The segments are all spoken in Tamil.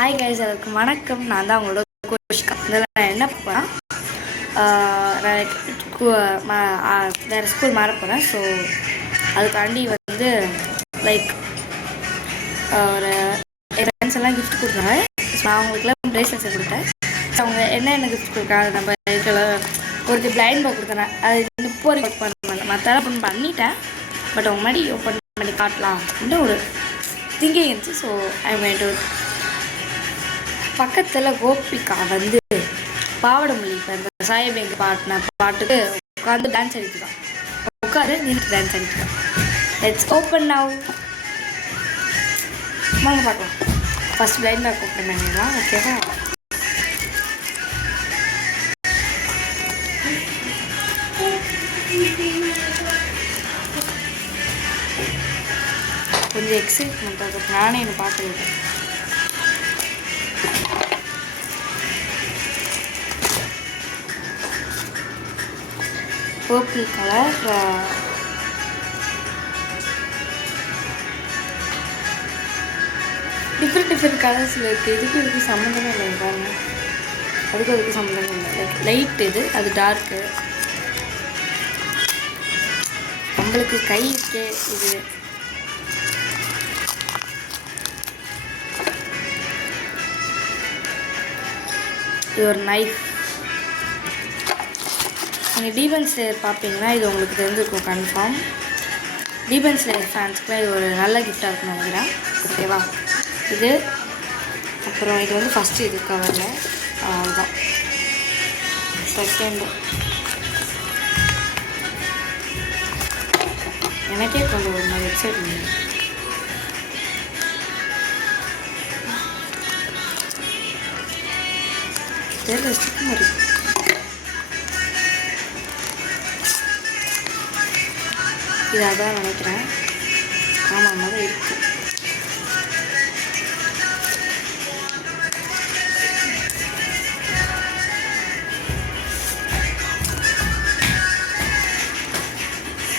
ஹாய் கைஸ், எல்லாருக்கும் வணக்கம். நான் தான் உங்களோட கோஷிகா. இதில் நான் என்ன பண்ணேன், நான் வேறு ஸ்கூல் மாற போகிறேன். ஸோ அதுக்காண்டி லைக் ஒரு என் ஃப்ரெண்ட்ஸ் எல்லாம் கிஃப்ட் கொடுத்தாங்க. ஸோ நான் அவங்களுக்குலாம் ப்ரேஸ்லெட்ஸை கொடுத்தேன். ஸோ அவங்க என்ன கிஃப்ட் கொடுக்குறாங்க, நம்ம இதுல ஒரு பிளைண்ட் பாக் கொடுத்தேன். அது இப்போ ஒரு ஒர்க் பண்ண மற்ற ஓப்பன் பண்ணிட்டேன். பட் அவங்க முன்னாடி ஓப்பன் பண்ணி காட்டலாம் அப்படின்னு ஒரு திங்கிங் இருந்துச்சு. ஸோ ஐ மைண்ட் பக்கத்தில் கோபிகா பாவடமல்லி இப்போ இந்த சாயபேங்கு பாட்டின பாட்டுக்கு உட்காந்து டான்ஸ் அடிச்சுதான். உட்காந்து நின்று டான்ஸ் அடிச்சுதான். Let's open now. வாங்க பார்க்கலாம். ஃபர்ஸ்ட் பிளைண்ட் பேக் ஓப்பன் பண்ணிடலாம். ஓகேவா? கொஞ்சம் எக்ஸைட்மெண்ட்டாக இருக்கும். நானே என்னை பார்க்கல. பர்பிள் கலர், டிஃப்ரெண்ட் கலர்ஸில் இருக்குது. இதுக்கு சம்மந்தமே இல்லை பாருங்க. அதுக்கு சம்மந்தமே இல்லை. லைட் இது, அது டார்க்கு. நம்மளுக்கு கை இருக்கே இது. இது ஒரு நைஃப். நீங்கள் டீமன் ஸ்லேயர் பார்ப்பீங்கன்னா இது உங்களுக்கு தெரிஞ்சிருக்கும் கன்ஃபார்ம். டீமன் ஸ்லேயர் ஃபேன்ஸ்க்குலாம் இது ஒரு நல்ல கிஃப்டாக இருக்குன்னு நினைக்கிறேன். ஓகேவா? இது அப்புறம் இது ஃபஸ்ட்டு இது கவரில் அதுதான். செகண்டு எனக்கே கொஞ்சம் ஒரு மாதிரி எக்ஸைட்மெண்ட். தெரியல, ஸ்டிக் மாதிரி. இது அதான் நினைக்கிறேன். ஆமாம், மாதிரி இருக்கு.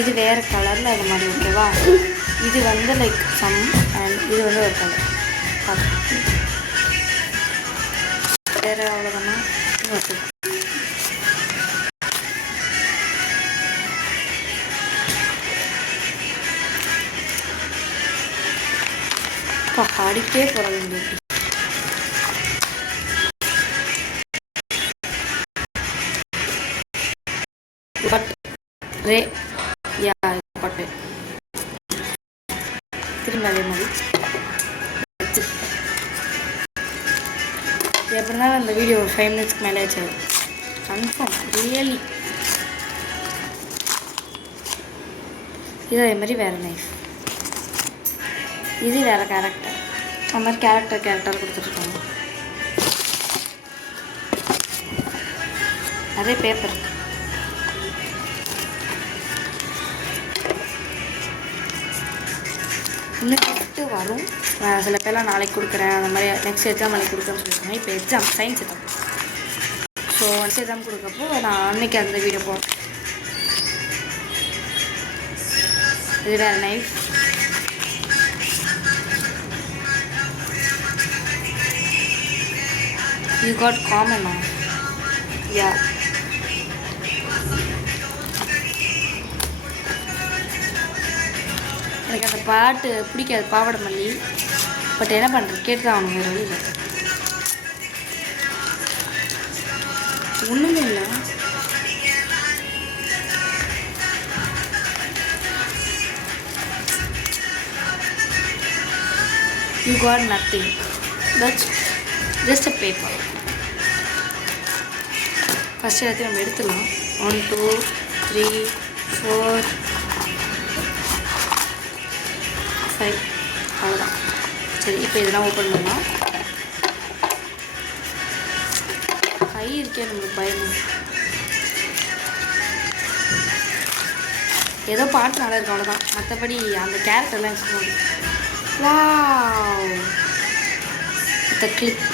இது வேறு கலரில் அது மாதிரி. ஓகேவா? இது லைக் சம் அண்ட் இது ஒரு கலர் வேறு. அவ்வளோதானா? ஓகே. இப்போ அடிக்கே போட வேண்டியது. பட்டு திரும்ப அதே மாதிரி எப்படின்னா அந்த வீடியோ ஒரு 5 மினிட்ஸ்க்கு மேலே ஆச்சு. Confirm really. இது அதே மாதிரி வேறு நைஃப். இது வேறு கேரக்டர். அந்த மாதிரி கேரக்டர் கொடுத்துட்ருக்காங்க. நிறைய பேப்பர் இருக்கு. இன்னும் கிஃப்ட்டு வரும். சில பேர்லாம் நாளைக்கு கொடுக்குறேன், அந்த மாதிரி நெக்ஸ்ட் எக்ஸாம் நாளைக்கு கொடுக்குறேன்னு சொல்லியிருக்காங்க. இப்போ exam science exam. So next exam கொடுக்கப்போ நான் அன்றைக்கி அந்த வீடியோ போடுறேன். இது வேறு knife. You got common now. Yeah. எனக்கு அந்த பாட்டு பிடிக்காது, பாவடமல்லி. பட் என்ன பண்ணுறது, கேட்டு தான் அவனுங்க வேறு வழியில். ஒன்றுமே இல்லை. You got nothing. That's just a paper. First எல்லாத்தையும் நம்ம எடுத்துடலாம். 1 2 3 4 5 அவ்வளோதான். சரி, இப்போ இதெல்லாம் ஓப்பன் பண்ணலாம். கை இருக்கே, நம்மளுக்கு பயம். ஏதோ பாட்டு நல்லா இருக்கும், அவ்வளோதான். மற்றபடி அந்த கேரக்டர்லாம் வச்சுக்கணும். வாவ், இந்த கிளிப்.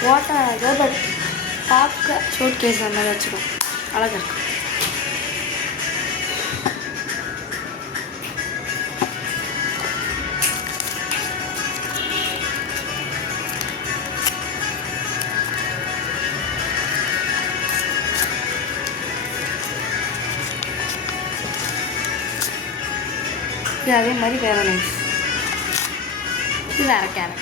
போட்டால் பட் பார்க்க ஷூட் கேஸ் அந்த மாதிரி வச்சுக்கோ, அழகாக இருக்கும். இது அதே மாதிரி வேறு நைஸ். இது வேறு character.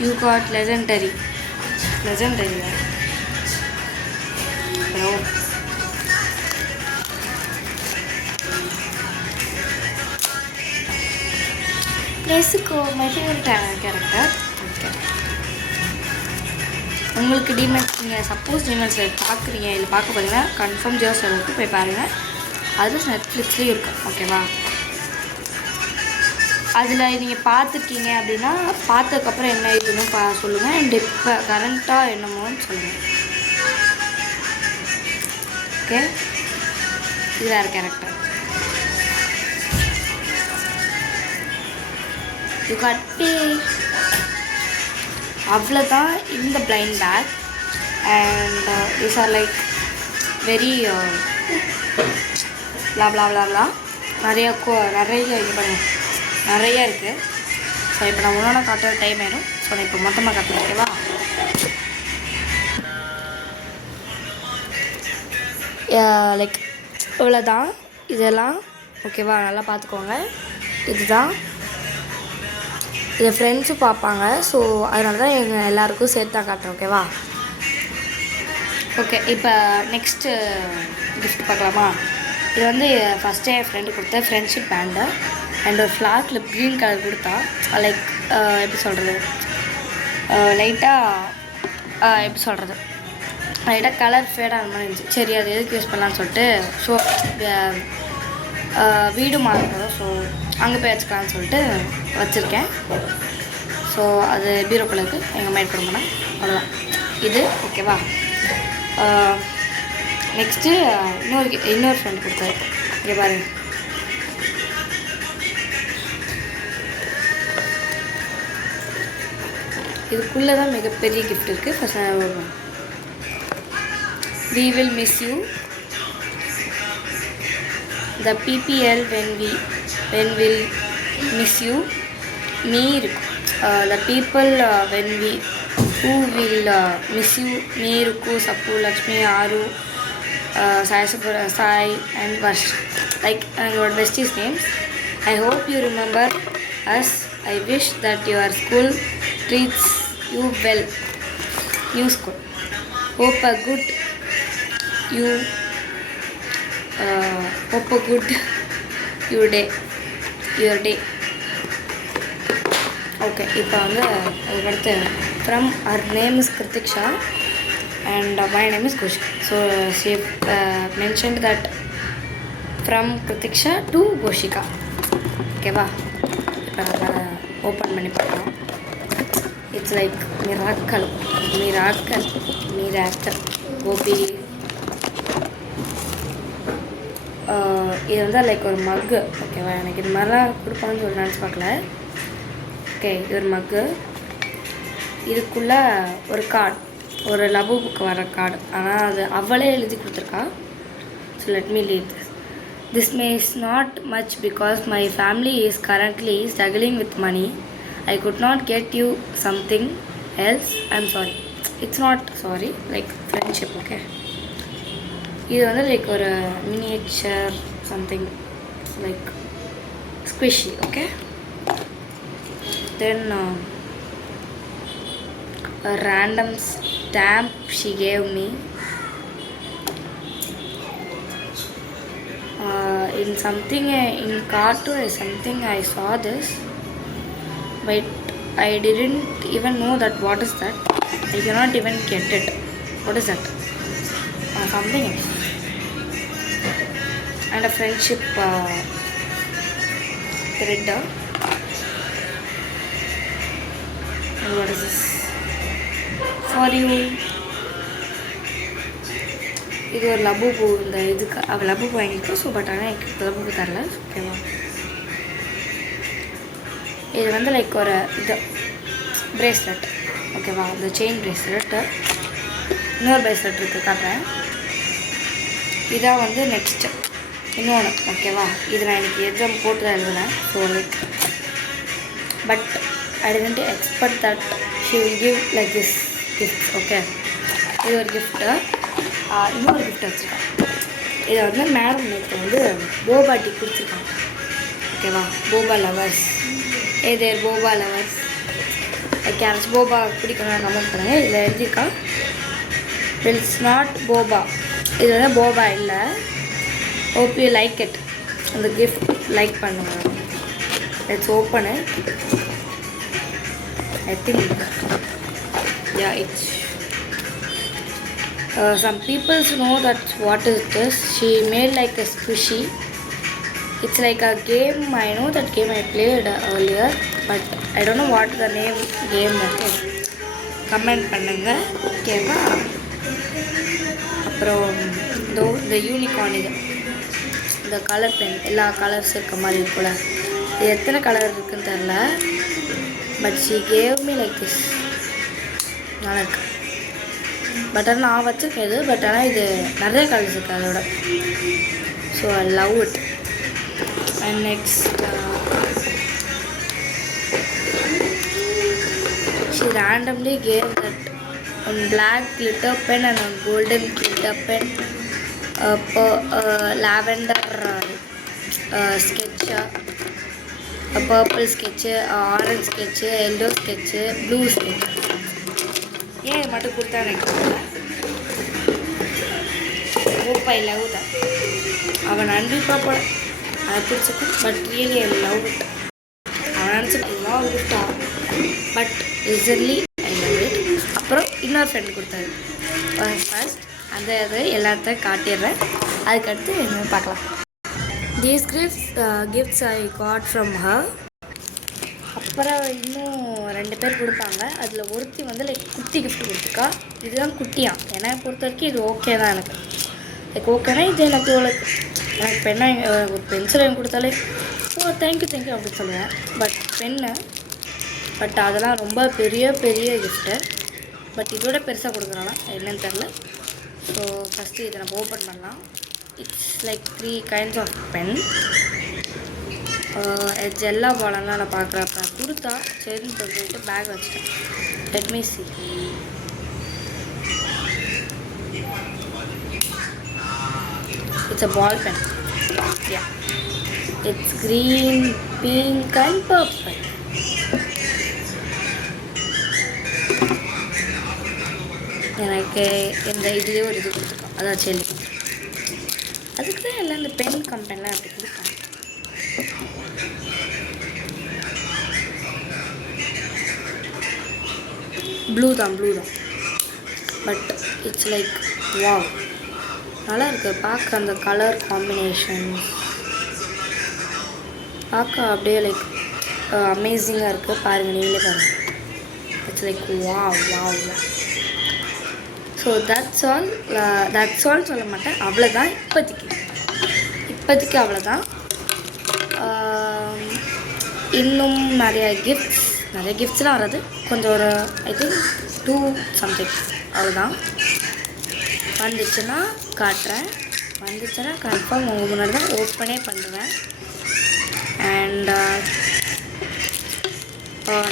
You got legendary. Legendary. No. Nezuko, my favorite character. Okay. உங்களுக்கு டிமென்ஸ் நீங்கள் சப்போஸ் டிமென்ஸ் பார்க்குறீங்க இல்லை பார்க்க போகிறீங்கன்னா கன்ஃபார்ம் ஜியோ ஸ்டாருக்கு போய் பாருங்கள். அது நெட்ஃப்ளிக்ஸ்லேயும் இருக்கும். ஓகேவா? அதில் நீங்கள் பார்த்துருக்கீங்க அப்படின்னா பார்த்ததுக்கப்புறம் என்ன இதுன்னு சொல்லுங்கள். அண்ட் இப்போ கரண்ட்டாக என்னமோன்னு சொல்லுங்கள். ஓகே, இது வேறு கேரக்டர். யூ கட்டி அவ்வளோதான் இந்த blind bag. And these are like very லாப்லாம் நிறைய இது பண்ணுங்க, நிறையா இருக்குது. ஸோ இப்போ நான் ஒன்றா காட்டுற டைம் ஆயிடும். ஸோ நான் இப்போ மொத்தமாக காட்டுறேன். ஓகேவா? லைக் இவ்வளோதான் இதெல்லாம். ஓகேவா? நல்லா பார்த்துக்கோங்க. இதுதான் இதை ஃப்ரெண்ட்ஸும் பார்ப்பாங்க. ஸோ அதனால தான் எங்கள் எல்லாேருக்கும் சேர்த்து தான் காட்டுறேன். ஓகேவா? ஓகே, இப்போ நெக்ஸ்ட்டு கிஃப்ட் பார்க்கலாமா? இது வந்து ஃபஸ்ட்டே என் ஃப்ரெண்டு கொடுத்த ஃப்ரெண்ட்ஷிப் பேண்டு அண்ட் ஒரு ஃப்ளாக்கில் க்ரீன் கலர் கொடுத்தா. லைக் எப்படி சொல்கிறது, லைட்டாக எப்படி சொல்கிறது, லைட்டாக கலர் ஃபேடாக அந்த மாதிரி இருந்துச்சு. சரி, அது எதுக்கு யூஸ் பண்ணலான்னு சொல்லிட்டு வீடு மாறுறோம். ஸோ அங்கே போய் வச்சுக்கலான்னு சொல்லிட்டு வச்சுருக்கேன். ஸோ அது பீரோக்குள்ள இருக்குது. எங்கள் மேட் கொடுங்கண்ணா. அவ்வளோதான் இது. ஓகேவா? நெக்ஸ்ட்டு இன்னொரு ஃப்ரெண்ட் கொடுத்தாரு. இங்கே பாருங்க, இதுக்குள்ளே தான் மிகப்பெரிய கிஃப்ட் இருக்குது. First we will miss you. The PPL when will miss you. Me the people when we who will miss you. Me Ruku, Sapu, Lakshmi, Aru, Sai and Vash. Like your besties names. I hope you remember us. I wish that your school treats you well. New school. Hope a good your day. Okay, இப்போ வந்து அதுக்கடுத்து from her name is Kritiksha and my name is Goshika. So she mentioned that from Kritiksha to Goshika. ஓகேவா? இப்போ நம்ம ஓப்பன் பண்ணி பார்க்கலாம். இட்ஸ் லைக் மிராக்கல் கோபி. இது வந்து லைக் ஒரு மக்கு. ஓகேவா? எனக்கு இது மாதிரிலாம் கொடுப்பான்னு சொல்லி நினச்சி பார்க்கல. ஓகே, இது ஒரு மக்கு. இதுக்குள்ளே ஒரு கார்டு, ஒரு லவ் புக்கு வர கார்டு. ஆனால் அது அவளே எழுதி கொடுத்துருக்கா. So let me leave this mess not much because my family is currently struggling with money. I could not get you something else. I am sorry. It's not sorry, like friendship. Okay, இது வந்து லைக் ஒரு miniature something like squishy. Okay, then a random stamp she gave me in something in cartoon or something. I saw this but I didn't even know that what is that. I cannot even get it. What is that? Something else. And a friendship thread. And what is this? For you. இது ஒரு லப்பு பூ. இந்த இதுக்கு அவள் லப்பு பூ வாங்கிட்டு. ஸோ பட் ஆனால் எனக்கு லப்பு பூ தரல. ஓகேவா? இது வந்து லைக் ஒரு இது பிரேஸ்லெட். ஓகேவா? இந்த செயின் பிரேஸ்லெட்டு. இன்னொரு பிரேஸ்லெட் இருக்குது, காட்டுறேன். இதான் வந்து நெக்ஸ்ட்டு இன்னொன்று. ஓகேவா? இது நான் எனக்கு எக்ஸாம் போட்டு தான் எழுதுனேன். So like but I didn't expect that she will give like this gift. Okay, இது ஒரு கிஃப்ட்டு. இன்னொரு கிஃப்ட் வச்சுருக்கான். இதை வந்து மேடம் நேற்று வந்து போபா டீ குடிச்சிருக்காங்க. ஓகேவா, boba lovers, either boba lovers, யாராச்சும் போபா பிடிக்கணும்னு கமெண்ட் பண்ணுங்கள். இதில் எழுதியிருக்கா இட்ஸ் நாட் போபா, இது வந்து போபா இல்லை. Hope you like it. அந்த கிஃப்ட் லைக் பண்ணுங்க. Let's open it. I think yeah, it's some people know that what is this. She made like a squishy. It's like a game. I know that game I played earlier, but I don't know what the name game. Okay, comment பண்ணுங்க. ஓகேவா, அப்புறம் இந்த யூனிகார்ன், இது இந்த கலர் பென் எல்லா கலர்ஸ் இருக்க மாதிரி இருக்குல்ல, இது எத்தனை கலர் இருக்குன்னு தெரில, but she gave me like this. நல்லா இருக்கு. பட் ஆனால் நான் வச்சுருக்கேன் இது, பட் ஆனால் இது நிறைய கலர்ஸ் இருக்குது அதோட. So I love it. And next she randomly gave that one black glitter pen and a golden glitter pen, lavender sketch, a purple sketch, orange sketch, yellow sketch, blue sketch. ஏன் இது மட்டும் கொடுத்தா எனக்கு ஓப்பா லவ் தான். அவன் கண்டிப்பாக போல அதை பிடிச்சிக்கும். But really I love it. அவன் நினச்சிக்கலாம் ஒரு கிஃப்டா, but recently I love it. அப்புறம் இன்னொரு ஃப்ரெண்டு கொடுத்தாரு ஃபர்ஸ்ட். அந்த இது எல்லாத்தையும் காட்டிடுறேன், அதுக்கடுத்து என்ன பார்க்கலாம். These gifts I got from her. அப்புறம் இன்னும் 2 பேர் கொடுப்பாங்க. அதில் ஒருத்தி வந்து லைக் குட்டி கிஃப்ட் கொடுத்துருக்கா. இதுதான் குட்டியான். என்னை பொறுத்த வரைக்கும் இது ஓகே தான். எனக்கு லைக் ஓகேனா இது எனக்கு எனக்கு பெண்ணை ஒரு பென்சில் எனக்கு கொடுத்தாலே ஓ தேங்க்யூ அப்படின்னு சொல்லுவேன். பட் அதெல்லாம் ரொம்ப பெரிய கிஃப்ட்டு. பட் இதோட பெருசாக கொடுக்குறானா என்னன்னு தெரில. ஸோ ஃபஸ்ட்டு இதை நம்ம ஓப்பன் பண்ணலாம். It's like 3 kinds of pen. ஜெல்லா பாலம்லாம் நான் பார்க்குறப்ப கொடுத்தா சரின்னு சொல்லிட்டு பேக் வச்சுட்டேன். Let me see. It's a ball pen. Yeah, it's green, pink and purple. எனக்கு இந்த இதுலேயே ஒரு இது கொடுத்துருக்கோம், அதான் செல்லி. அதுக்கு தான் எல்லாம் இந்த பென் கம்பெனிலாம் அப்படி கொடுப்பாங்க. ப்ளூ தான் பட் இட்ஸ் லைக் வாவ், நல்லா இருக்குது பார்க்க. அந்த கலர் காம்பினேஷன் பார்க்க அப்படியே லைக் அமேசிங்காக இருக்குது. பாருங்கள், நீங்களே பாருங்கள். It's like wow. So that's all சொல்ல மாட்டேன், அவ்வளோதான். இப்போதைக்கு அவ்வளோதான். இன்னும் நிறைய கிஃப்ட்ஸ்லாம் வராது. கொஞ்சம் ஒரு ஐ திங்க் 2 something அவ்வளோதான். வந்துச்சுன்னா காட்டுறேன். வந்துச்சுன்னா கன்ஃபார்ம் உங்கள் முன்னாடி தான் ஓப்பனே பண்ணுவேன். அண்ட்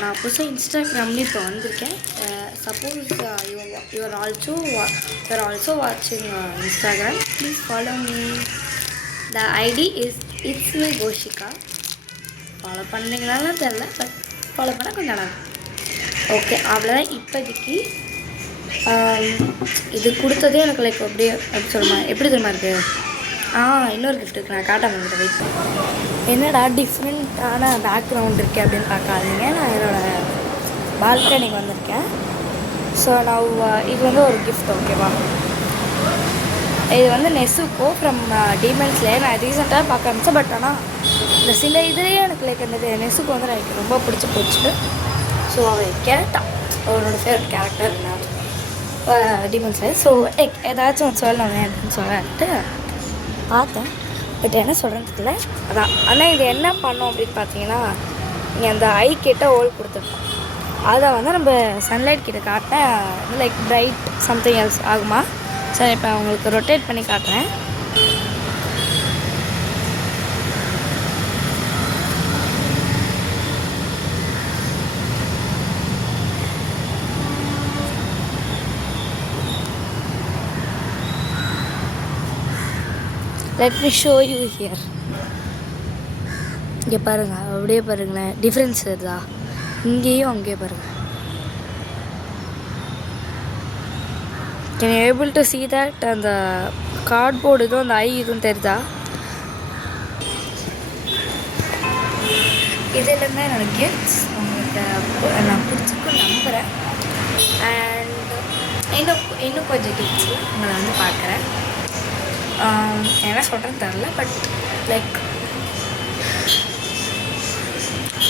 நான் புதுசாக இன்ஸ்டாகிராம்லேயும் இப்போ வந்திருக்கேன். சப்போஸ் யூஆர் ஆல்சோ வாட்சிங் Instagram, please follow me. The ID is it's me Koshika. Follow பண்ணிங்கனாலும் தெரில, பட் ஃபாலோ பண்ணால் கொஞ்சம் நல்லாயிருக்கும். ஓகே, அவ்வளோதான் இப்போதைக்கு. இது கொடுத்ததே எனக்கு லைக் அப்படியே எப்படி சொல்லுமா, எப்படி தெரியுமா இருக்குது. இன்னொரு கிஃப்ட் இருக்குது, நான் காட்ட மாட்டேன். வெயிட் என்னடா டிஃப்ரெண்ட்டான பேக்ரவுண்ட் இருக்குது அப்படின்னு பார்க்காதீங்க. நான் என்னோடய பால்கனிக்கு வந்திருக்கேன். ஸோ நான் இது வந்து ஒரு கிஃப்ட். ஓகேவா, இது வந்து நெசுக்கோ ஃப்ரம் டிமென்ஸ்லேயே நான் ரீசெண்டாக பார்க்க ஆரம்பித்தேன். பட் ஆனால் இந்த சில இதுலேயே எனக்கு லைக் அந்த நெசுக்கோ வந்து எனக்கு ரொம்ப பிடிச்சி போச்சு. ஸோ அவள் கேரக்டர், அவனோட ஃபேவரட் கேரக்டர் டிமென்ஸ்லேயே. ஸோ ஏதாச்சும் சொல்லணும் அப்படின்னு சொல்லிட்டு பார்த்தேன். பட் என்ன சொல்கிறேன்னு தெரியல. அதான், ஆனால் இது என்ன பண்ணோம் அப்படின்னு பார்த்தீங்கன்னா, நீங்கள் அந்த ஐ கிட்ட ஹோல் கொடுத்துருக்கோம். அதை வந்து நம்ம சன்லைட் கிட்ட காட்ட லைக் பிரைட் சம்திங் எல்ஸ் ஆகுமா. சரி, இப்போ உங்களுக்கு ரொட்டேட் பண்ணி காட்டுறேன். Let me show you here. இங்கே பாருங்கள், அப்படியே பாருங்களேன், டிஃப்ரென்ஸ் வருதா? இங்கேயும் அங்கேயும் பாருங்கள். Can you able to see that? அந்த கார்ட்போர்டு இதுவும் அந்த ஐ இதுவும் தெரியுதா? இது எல்லாமே என்னோடய கிஃப்ட்ஸ். உங்களுக்கு நான் பிடிச்சிருக்குன்னு நம்புகிறேன். அண்ட் இன்னும் கொஞ்சம் கிஃப்ட்ஸு உங்களை வந்து பார்க்குறேன். என்ன சொல்கிறேன்னு தெரில, பட் லைக்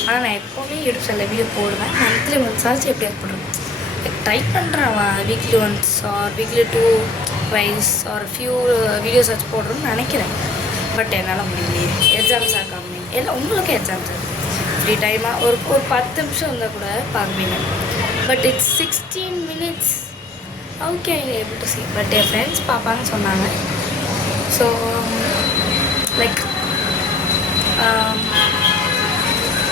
ஆனால் நான் எப்போவுமே யூடியூப் சேனலில் வீடியோ போடுவேன். மந்த்லி ஒன்ஸ் ஆச்சு எப்படியாவது போடுறேன். லைக் ட்ரை பண்ணுறேன் weekly once or weekly 2 twice or few videos வச்சு போடுறோன்னு நினைக்கிறேன். பட் என்னால் முடியலையே, எக்ஸாம்ஸ் ஆகாம எல்லாம் உங்களுக்கு எக்ஸாம்ஸ் இருக்குது. ஃப்ரீ டைமாக ஒரு 10 நிமிஷம் இருந்தால் கூட பார்ப்பீங்க. But it's 16 minutes. How can you able to see? But என் ஃப்ரெண்ட்ஸ் பார்ப்பாங்கன்னு சொன்னாங்க. ஸோ லைக்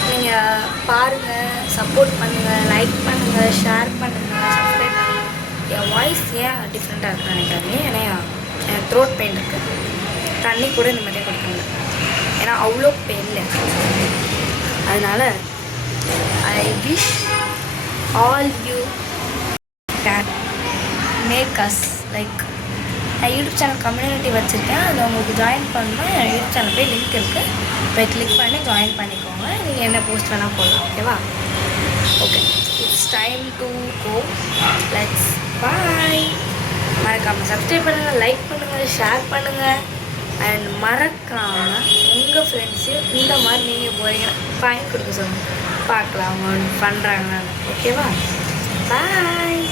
நீங்கள் பாருங்கள், சப்போர்ட் பண்ணுங்கள், லைக் பண்ணுங்கள், ஷேர் பண்ணுங்கள், சப்ஸ்கிரைப் பண்ணுங்கள். என் வாய்ஸ் ஏன் டிஃப்ரெண்ட்டாக இருக்குன்னு நினைக்காதீங்க. ஏன்னா என் த்ரோட் பெயின் இருக்குது. தண்ணி கூட இந்த மாதிரியே குடிக்கணும், ஏன்னா அவ்வளோ பெயின். அதனால் I wish all you can make us like. நான் யூடியூப் சேனல் கம்யூனிட்டி வச்சுருக்கேன். அதை உங்களுக்கு ஜாயின் பண்ணால் என் யூடியூப் சேனல் போய் லிங்க் இருக்குது, போய் கிளிக் பண்ணி ஜாயின் பண்ணிக்கோங்க. நீங்கள் என்ன போஸ்ட் வேணால் போடலாம். ஓகேவா? Okay, it's time to go. Let's bye. மறக்காமல் சப்ஸ்கிரைப் பண்ணுங்கள், லைக் பண்ணுங்கள், ஷேர் பண்ணுங்கள். அண்ட் மறக்காமல் உங்கள் ஃப்ரெண்ட்ஸையும் இந்த மாதிரி நீங்கள் போகிறீங்கன்னா ஃபைன் கொடுக்க சொல்லுங்கள். பார்க்கலாம் அவங்க பண்ணுறாங்கன்னு. ஓகேவா? பாய்.